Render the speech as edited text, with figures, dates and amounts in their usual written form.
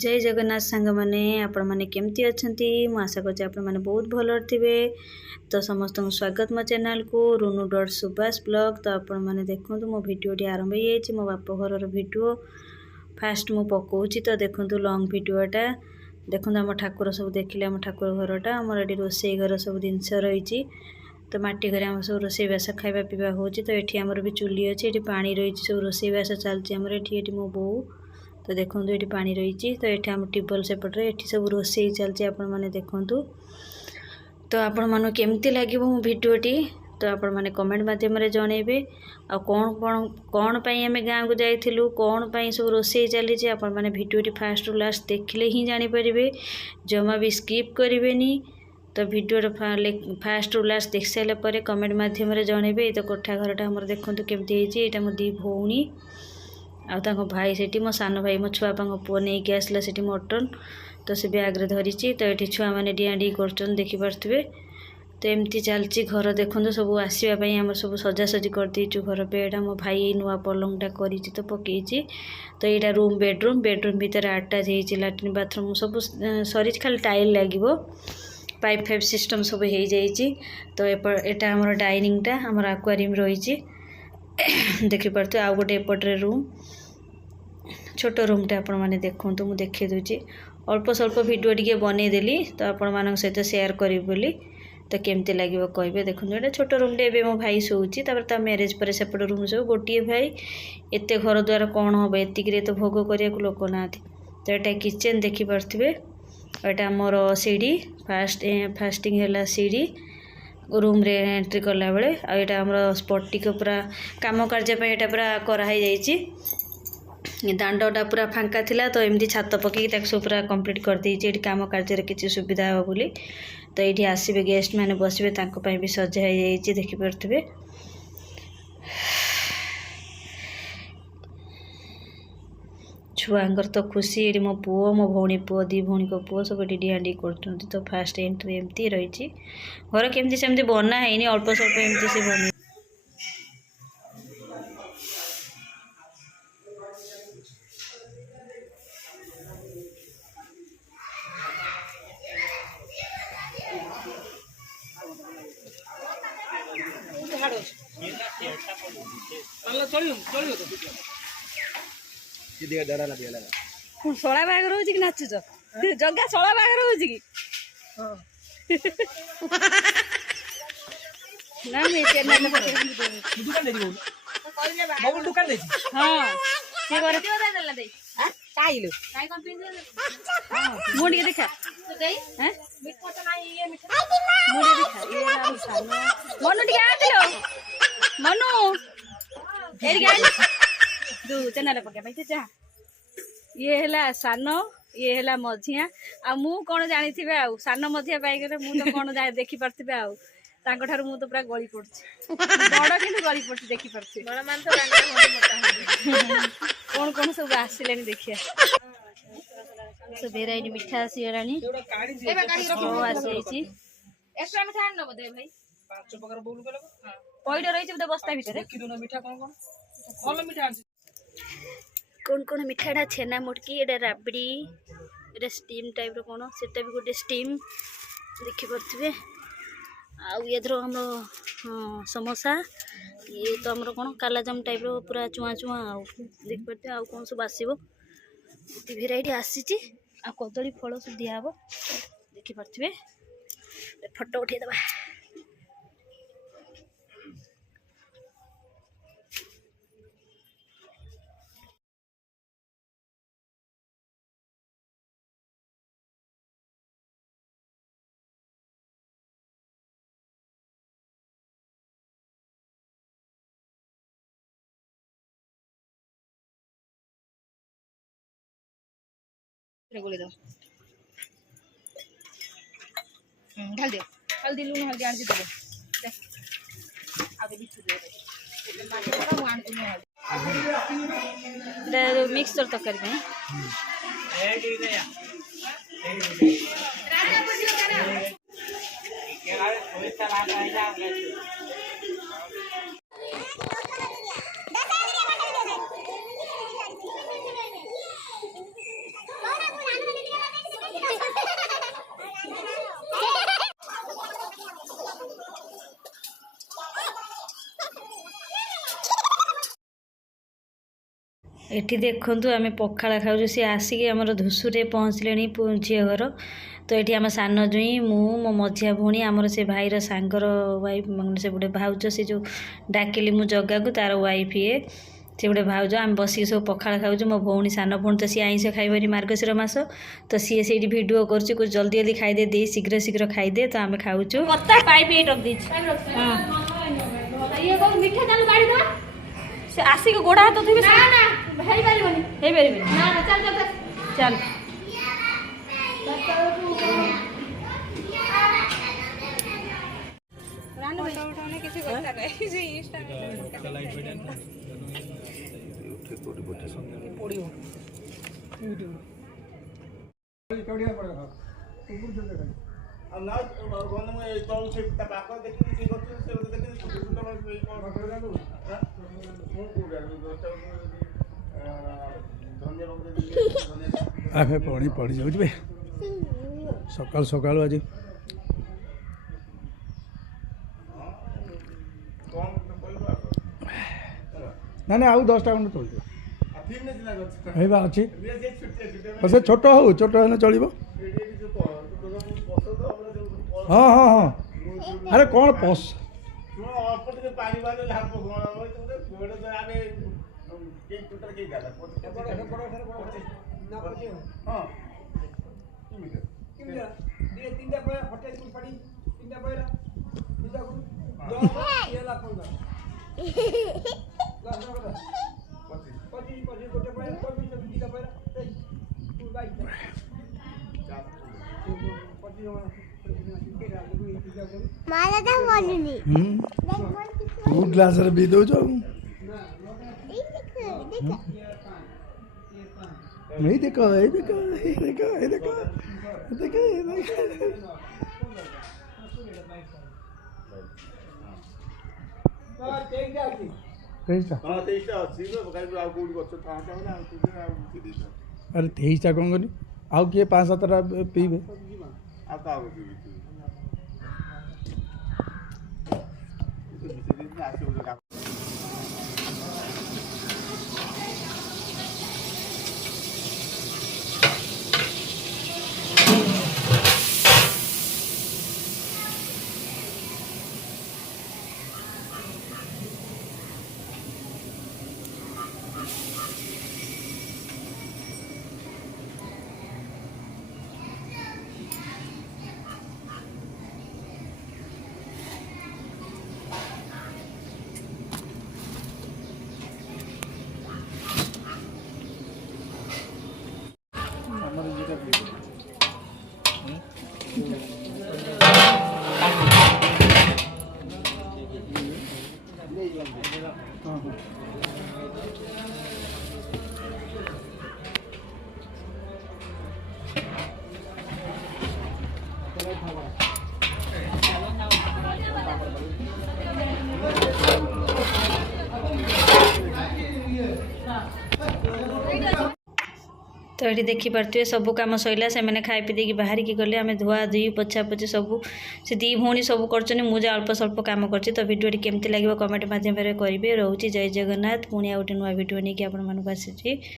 जय जगन्नाथ सांग मैंने आपण मैंने केमती अच्छंती मु आशा करछि आपण मैंने बहुत भल थे। तो समस्त स्वागत मो चैनल को रुनु डॉट सुभाष ब्लॉग। तो आपण मैंने देखो मो भिडियोटी आरंभ हो जाए मो बाप घर भिडियो फास्ट मु पकाउछि। तो देखो लॉन्ग भिडियोटा देखो आम ठाकुर सब देखिले आम ठाकुर घरटा आमर ये रोसई घर सब जिनस रही। तो मट्टी घर आम सब रोसईबास खाଇବା पीवा हो। तो ये आमर भी चुली अच्छी ये पानी रही सब रोसईबास चलती आमर ये मो बो। तो देखो ये पानी रही। तो ये आम ट्यूबवेल सेपटे ये सब रोसई चलती आपण मैंने देखूँ। तो आपण मन केमती लगे मो भिडियोटी तो आपण मैंने कमेंट मध्यम जनइबे। आ कौन कौन कौन पाई आम गाँव को जाइलु कौन पाई सब रोसई चली आपण मैंने भिडियोटी फास्ट रु लास्ट देखिले ही जानीपर जमा भी स्किप करेनि। तो भिडियो फास्ट रु लास्ट देख सारे कमेंट मध्यम जनइबे। तो कोठा घरटा आम देखूँ केमती है मो दी भौणी आ भाई से मो सान भाई मो छुआ पुआ नहीं कि आसला से मटन। तो से ब्याग्रे धरी। तो ये छुआ मैंने डिया डी कर देखिपे। तो एमती चलती घर देखो सब आसवाई आम सब सजासजी कर देचु घर बेड मो भाई नुआ पलंगटा कर तो पकई। तो यहाँ रूम बेडरूम भीतर अटैच हो लैट्रिन बाथरूम सब सरी खाली टाइल लगे पाइप फाइप सिस्टम सब हो जाइए। तो यहाँ आम डाइनिंगटा आम आक्वारियम रही देखिपे। आउ गोटे एपटे रूम छोट रूमटे आपण मैंने देखूँ मुझे देखे दूची अल्प स्वल्प भिडियो टी बनईदेली। तो आपण मान सहित सेयार करी बोली। तो केमती लगे कहे देखो ये छोट रूमटे ए मो भाई शोची ता मैरेज पर सेपट रूम सब गोटे भाई एत घर द्वार कौन हम एतिक तो भोग करने को लोक ना। तो यहाँ किचेन देखिपे। यहाँ मोर सीढ़ी फास्टिंग है सीढ़ी रूम रे एंट्री कला बेले आम स्पटिक पूरा काम कार्य पूरा कराई दांडटा पूरा फांका थिला। तो एमती छात पकई सब पूरा कंप्लीट कर देइछि काम कार्य किसी सुविधा हो बोली। तो ये आसबे गेस्ट मैंने बसबे भी सजा हो देखिपे। छुआंकर तो खुशी ये मो पुओ मो भौणी पुओ दी भौणी को पुओ सब ये डिहाडी कर। तो फास्ट एंट्री एमती रही घर केमती सेमती बना है अल्प स्वल्प एमती से बन। शला बागर हो नाचुच जगह शला बागर हो मुझे देखा मनु टे मनु चेना पकड़ जा ये है सान ये है मझिया आ मु कौन जानी थे आ सान मझिया पाइगले मु तो कौन देखी पार्थे आ मु तो पूरा गली पड़ी बड़ कि गली पड़ी देखी पार्थे कौन कौन सब आसिले देखिए सब भेराइटी मिठा आसीगला पैड रही बस्ता भितर कौन कौन मिठाटा छेना मुटकी ये राबड़ी ये स्टीम टाइप रो कौन से भी गोटे स्टीम देखिपे। आधर हम समोसा ये तो आमर कौन कालाजाम टाइप रो पूरा चुआ चुआ देखिपे। आउ कौन सब आसो भेराइटी आसी कदली फल सब दिहब देखिपे। फोटो उठेदबा गोली दो ढाल दे हल्दी लुण हल्दी आनी दे मिक्सर तरकारी ଏଠି ଦେଖନ୍ତୁ ଆମେ ପଖାଳ ଖାଉଛୁ। ସିଏ ଆସିକି ଆମର ଧୂସୁରେ ପହଞ୍ଚିଲେଣି ଝିଅ ଘର। ତ ଏଠି ଆମ ସାନ ଜୁଇଁ, ମୁଁ, ମୋ ମଝିଆ ଭଉଣୀ, ଆମର ସେ ଭାଇର ସାଙ୍ଗର ୱାଇଫ, ମାନେ ସେ ଗୋଟେ ଭାଉଜ, ସେ ଯେଉଁ ଡାକିଲି ମୁଁ ଜଗାକୁ, ତାର ୱାଇଫ ଇଏ, ସେ ଗୋଟେ ଭାଉଜ। ଆମେ ବସିକି ସବୁ ପଖାଳ ଖାଉଛୁ। ମୋ ଭଉଣୀ, ସାନ ଭଉଣୀ ତ ସିଏ ଆଇଁଷ ଖାଇବନି ମାର୍ଗଶିର ମାସ, ତ ସିଏ ସେଇଠି ଭିଡ଼ିଓ କରୁଛି, କହୁଛି ଜଲ୍ଦି ଜଲ୍ଦି ଖାଇଦେ ଦେଇ, ଶୀଘ୍ର ଶୀଘ୍ର ଖାଇଦେ। ତ ଆମେ ଖାଉଛୁ। ପାଇପ୍ ଏଇଠି ରଖିଦେଇଛି। ଇଏ କଣ ମିଠା ଚାଲୁ କାଢିଦବା। ସେ ଆସିକି ଗୋଡ ହାତ ଧୋଇବେ। ନା ନା ହେଇପାରିବନି, ହେଇପାରିବନି। ନା ନା ଚାଲ ଚାଲ ଚାଲ। କିଛି କଥା ନାହିଁ, ସେ ଇନଷ୍ଟା ପଡ଼ିବ। ଆମେ ପାଣି ପଡ଼ି ଯାଉଛି ବେ ସକାଳୁ ସକାଳୁ ଆଜି। ନା ନା ଆଉ 10ଟା ଖଣ୍ଡେ ଚଳିବ। ଏଇବା ଅଛି ସେ ଛୋଟ ହଉ, ଛୋଟ ହେଲେ ଚଳିବ। ହଁ ହଁ ହଁ, ଆରେ କ'ଣ ପଶ ତୁ ଗ୍ଲାସରେ ପିଇ ଦେଉଛୁ ଆଉ। ଏଇ ଦେଖ, ଏଇ ଦେଖ, ଏଇ ଦେଖ, ଏଇ ଦେଖ, ଦେଖ, ଆରେ 23ଟା କ'ଣ କଲି, ଆଉ କିଏ 5-7ଟା ପିଇବେ। ତ ଏଠି ଦେଖିପାରୁଥିବେ ସବୁ କାମ ସରିଲା, ସେମାନେ ଖାଇ ପିଇ ଦେଇକି ବାହାରିକି ଗଲେ। ଆମେ ଧୁଆ ଧୁଇ ପୋଛାପୋଛି ସବୁ ସେ ଦୁଇ ଭଉଣୀ ସବୁ କରୁଛନ୍ତି, ମୁଁ ଯେ ଅଳ୍ପ ସ୍ୱଳ୍ପ କାମ କରୁଛି। ତ ଭିଡ଼ିଓଟି କେମିତି ଲାଗିବ କମେଣ୍ଟ ମାଧ୍ୟମରେ କରିବେ। ରହୁଛି, ଜୟ ଜଗନ୍ନାଥ। ପୁଣି ଆଉ ଗୋଟେ ନୂଆ ଭିଡ଼ିଓ ନେଇକି ଆପଣମାନଙ୍କୁ ଆସିଛି।